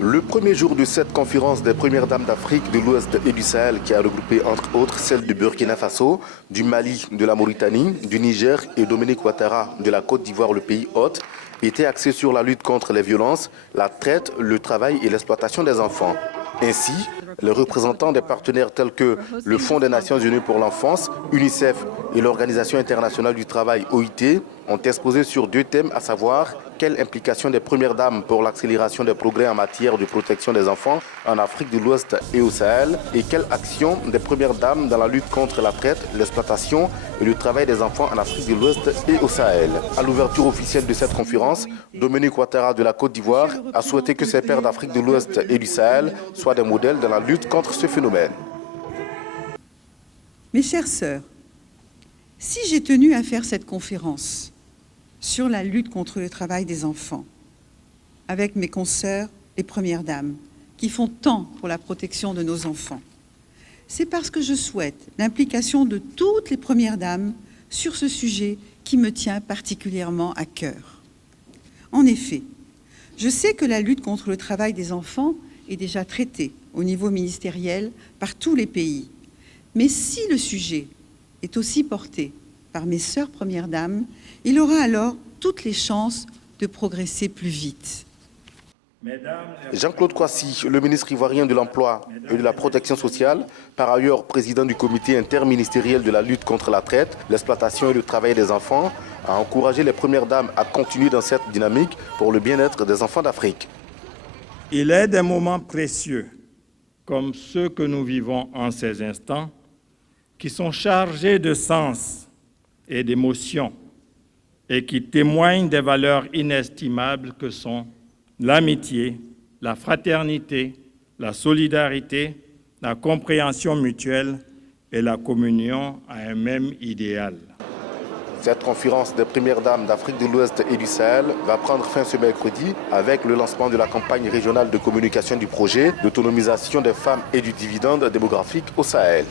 Le premier jour de cette conférence des premières dames d'Afrique, de l'Ouest et du Sahel, qui a regroupé entre autres celles du Burkina Faso, du Mali, de la Mauritanie, du Niger et Dominique Ouattara de la Côte d'Ivoire, le pays hôte, était axé sur la lutte contre les violences, la traite, le travail et l'exploitation des enfants. Ainsi, les représentants des partenaires tels que le Fonds des Nations Unies pour l'enfance, UNICEF et l'Organisation internationale du travail, OIT, ont exposé sur deux thèmes, à savoir quelle implication des premières dames pour l'accélération des progrès en matière de protection des enfants en Afrique de l'Ouest et au Sahel, et quelle action des premières dames dans la lutte contre la traite, l'exploitation et le travail des enfants en Afrique de l'Ouest et au Sahel. À l'ouverture officielle de cette conférence, Dominique Ouattara de la Côte d'Ivoire a souhaité que ces pères d'Afrique de l'Ouest et du Sahel soient des modèles dans la lutte contre ce phénomène. Mes chères sœurs, si j'ai tenu à faire cette conférence sur la lutte contre le travail des enfants, avec mes consoeurs, les premières dames, qui font tant pour la protection de nos enfants, c'est parce que je souhaite l'implication de toutes les premières dames sur ce sujet qui me tient particulièrement à cœur. En effet, je sais que la lutte contre le travail des enfants est déjà traitée au niveau ministériel par tous les pays. Mais si le sujet est aussi porté par mes sœurs premières dames, il aura alors toutes les chances de progresser plus vite. Jean-Claude Kouassi, le ministre ivoirien de l'Emploi et de la Protection sociale, par ailleurs président du comité interministériel de la lutte contre la traite, l'exploitation et le travail des enfants, a encouragé les premières dames à continuer dans cette dynamique pour le bien-être des enfants d'Afrique. Il est des moments précieux, comme ceux que nous vivons en ces instants, qui sont chargés de sens et d'émotions et qui témoignent des valeurs inestimables que sont l'amitié, la fraternité, la solidarité, la compréhension mutuelle et la communion à un même idéal. Cette conférence des premières dames d'Afrique de l'Ouest et du Sahel va prendre fin ce mercredi avec le lancement de la campagne régionale de communication du projet d'autonomisation des femmes et du dividende démographique au Sahel.